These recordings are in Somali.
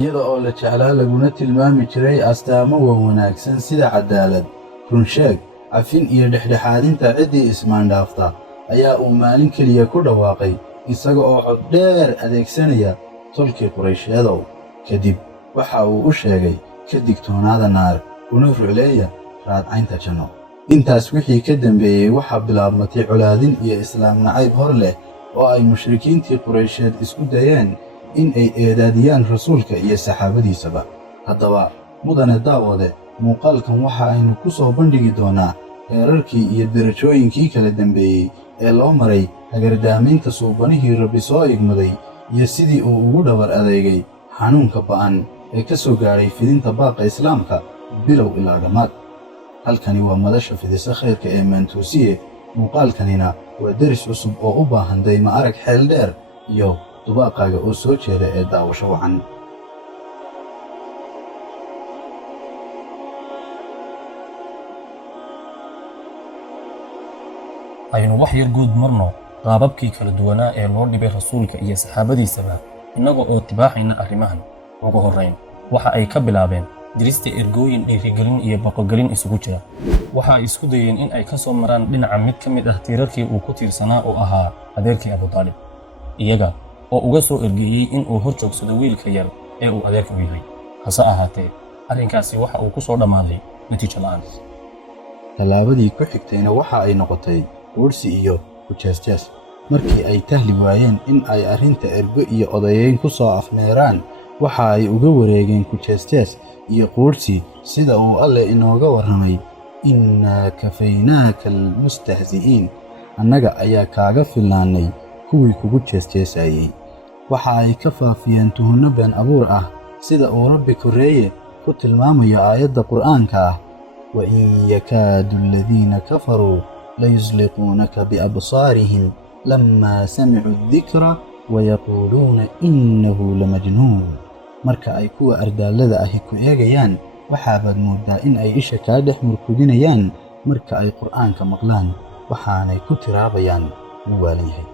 iyada oo la jeclaa laguna tilmaami jiray astaamo wanaagsan sida cadaalad, runsheeg, cafin iyo dhexdhexaadinta ciddii ismaandhaafta, ayaa uu maalin keliya ku dhawaaqay isaga oo cod dheer adeegsanaya tolkii Quraysheedow. Kadib waxa uu u sheegay, ka digtoonaada naar, una rucleeya raadcaynta janno. intaas wixii ka dambeeyey waxaa bilaabmatay colaadin iyo islaam nacayb hor leh oo ay mushrikiintii Quraysheed isku dayeen in ay eedaadiyaan rasuulka iyo saxaabadiisaba. haddaba mudane daawade, muuqaalkan waxa aynu ku soo bandhigi doonaa heerarkii iyo darajooyinkii kala dambeeyey ee loo maray hagardaamaynta suubanihii Rabbi soo igmaday iyo sidii uu ugu dhabar adeegay xanuunka ba'an ee ka soo gaadhay fidinta baaqa islaamka bilow ilaa dhammaad. halkani waa madasha fidisa khayrka ee Maantuusiye. muuqaalkanina waa deris cusub oo u baahan dayma arag xeel dheer iyo dubaaqaaga oo soo jeeda ee daawasho wacan. aynu wax yar guud marno qaababkii kala duwanaa ee loo dhibay rasuulka iyo saxaabadiisaba innaga oo tibaaxayna arrimahan. ugu horrayn waxa ay ka bilaabeen dirista ergooyin dhiirigelin iyo baqogelin isugu jira. waxa ay isku dayeen in ay ka soo maraan dhinaca mid ka mid ah tiirarkii uu ku tiirsanaa oo ahaa adeerkii Abu Taalib, iyaga oo uga soo ergeeyey in uu hor joogsado wiilka yar ee uu adeerka u yahay. hase ahaatee arrinkaasi waxa uu ku soo dhammaaday natiijo la'aan. tallaabadii ku xigtayna waxa ay noqotay ursi iyo kujeesjees. markii ay tahli waayeen in ay arrinta ergo iyo odayeyn ku soo afmeeraan, waxa ay uga wareegeen kujeesjees iyo quursi sida uu Alle inooga warramay, innaa kafaynaaka almustahzi'iin, annaga ayaa kaaga filnaanay kuwii kugu jeesjeesayey. waxa ay ka faafiyeen tuhunno been abuur ah sida uu Rabbi koreeye ku tilmaamayo aayadda qur'aanka ah, wa in yakaadu aladiina kafaruu layusliquunaka biabsaarihim lammaa samicuu adikra wayaquuluuna innahu lamajnuun. marka ay kuwa ardaallada ahi ku eegayaan, waxaabaad mooddaa in ay isha kaa dhex murkudinayaan marka ay qur'aanka maqlaan, waxaanay ku tiraabayaan wuu waalan yahay.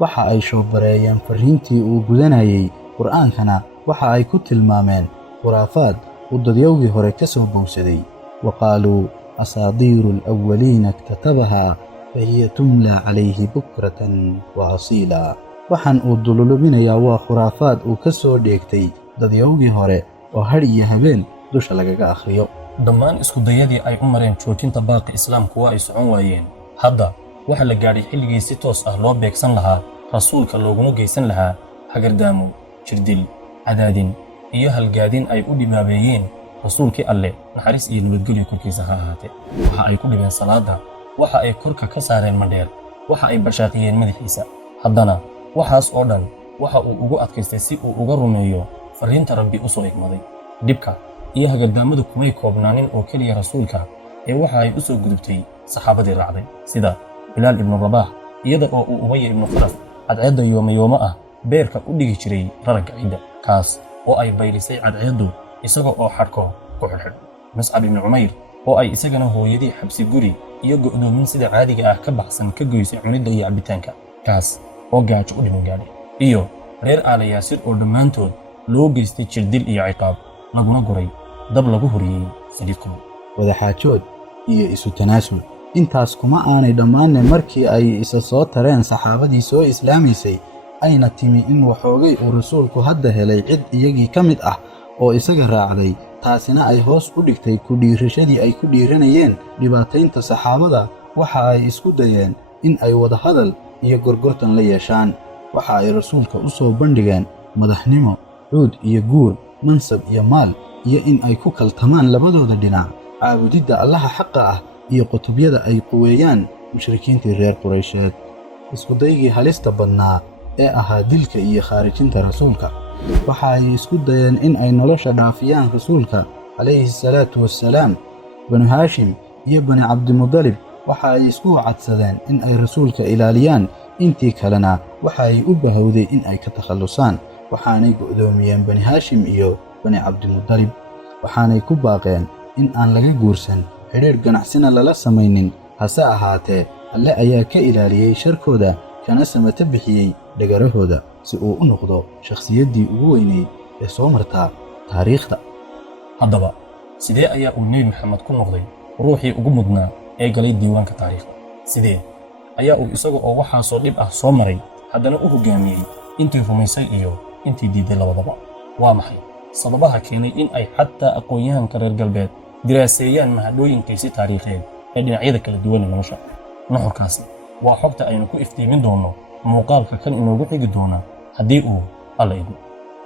waxa ay shoobareeyeen farriintii uu gudanayey qur'aankana waxa ay ku tilmaameen khuraafaad uu dadyowgii hore ka soo bowsaday. wa qaaluu asaadiiru alawwaliina iktatabahaa fahiya tumlaa calayhi bukratan wa asiilaa. waxaan uu dululuminayaa waa khuraafaad uu ka soo dheegtay dadyowgii hore oo hadh iyo habeen dusha lagaga akhriyo. dhammaan iskudayadii ay u mareen joojinta baaqi islaamku waa ay socon waayeen. hadda waxa la gaadhay xilligii si toos ah loo beegsan lahaa rasuulka, looguna geysan lahaa hagardaamo, jirdil, cadaadin iyo halgaadin ay u dhibaabeeyeen rasuulkii Alle, naxariis iyo nabadgelyo korkiisa ha ahaatee. waxa ay ku dhibeen salaada, waxa ay korka ka saareen madheer, waxa ay bashaaqiyeen madaxiisa. haddana waxaas oo dhan waxa uu ugu adkaystay si uu uga rumeeyo farriinta Rabbi u soo igmaday. dhibka iyo hagardaamadu kumay koobnaanin oo keliya rasuulka, ee waxa ay u soo gudubtay saxaabadii raacday, sida Bilaal ibnu Rabaax, iyada oo uu Ubay ibnu Khalaf cadceedda yooma ah beerka u dhigi jiray raragga ciidda, kaas oo ay baylisay cadceeddu isaga oo xadhko ku xidhxidh. Muscab ibnu Cumayr, oo ay isagana hooyadii xabsi guri iyo go'doomin sida caadiga ah ka baxsan ka goysay cunidda iyo cabitaanka, kaas oo gaajo u dhiman gaadhay. iyo reer Aala Yaasir oo dhammaantood loo geystay jirdil iyo ciqaab, laguna guray dab lagu huriyey saliid kulul. wadaxaajood iyo isu tanaasul. intaas kuma aanay dhammaanne markii ay isa soo tareen saxaabadii soo islaamaysay, ayna timi in waxoogay uu rasuulku hadda helay cid iyagii ka mid ah oo isaga raacday. taasina ay hoos u dhigtay ku dhiirashadii ay ku dhiiranayeen dhibaataynta saxaabada. waxa ay isku dayeen in ay wadahadal iyo gorgortan la yeeshaan. waxa ay rasuulka u soo bandhigeen madaxnimo, cuud iyo guur, mansab iyo maal, iyo in ay ku kaltamaan labadooda dhinac, caabudidda Allaha xaqa ah iyo qutubyada ay quweeyaan mushrikiintii reer Quraysheed. iskudaygii halista badnaa ee ahaa dilka iyo khaarijinta rasuulka. waxa ay isku dayeen in ay nolosha dhaafiyaan rasuulka calayhi salaatu wassalaam. banu haashim iyo bani cabdimudalib waxa ay isku wacadsadeen in ay rasuulka ilaaliyaan, intii kalena waxa ay u bahowday in ay ka takhallusaan. waxaanay go'doomiyeen bani haashim iyo bani cabdimudalib, waxaanay ku baaqeen in aan laga guursan, xidhiidh ganacsina lala samaynin. hase ahaatee Alle ayaa ka ilaaliyey sharkooda, kana samata bixiyey dhagarahooda si uu u noqdo shakhsiyaddii ugu weynayd ee soo martaa taariikhda. haddaba sidee ayaa uu nebi maxamed ku noqday ruuxii ugu mudnaa ee galay diiwaanka taariikhda? sidee ayaa uu isaga oo waxaasoo dhib ah soo maray haddana u hoggaamiyey intii rumaysay iyo intii diiday labadaba? waa maxay sababaha keenay in ay xataa aqoon-yahanka reer galbeed diraaseeyaan mahadhooyinkiisi taariikheed ee dhinacyada kala duwan ee nolosha? nuxurkaasi waa xogta aynu ku iftiimin doonno muuqaalka kan inoogu xigi doona haddii uu alla idmo.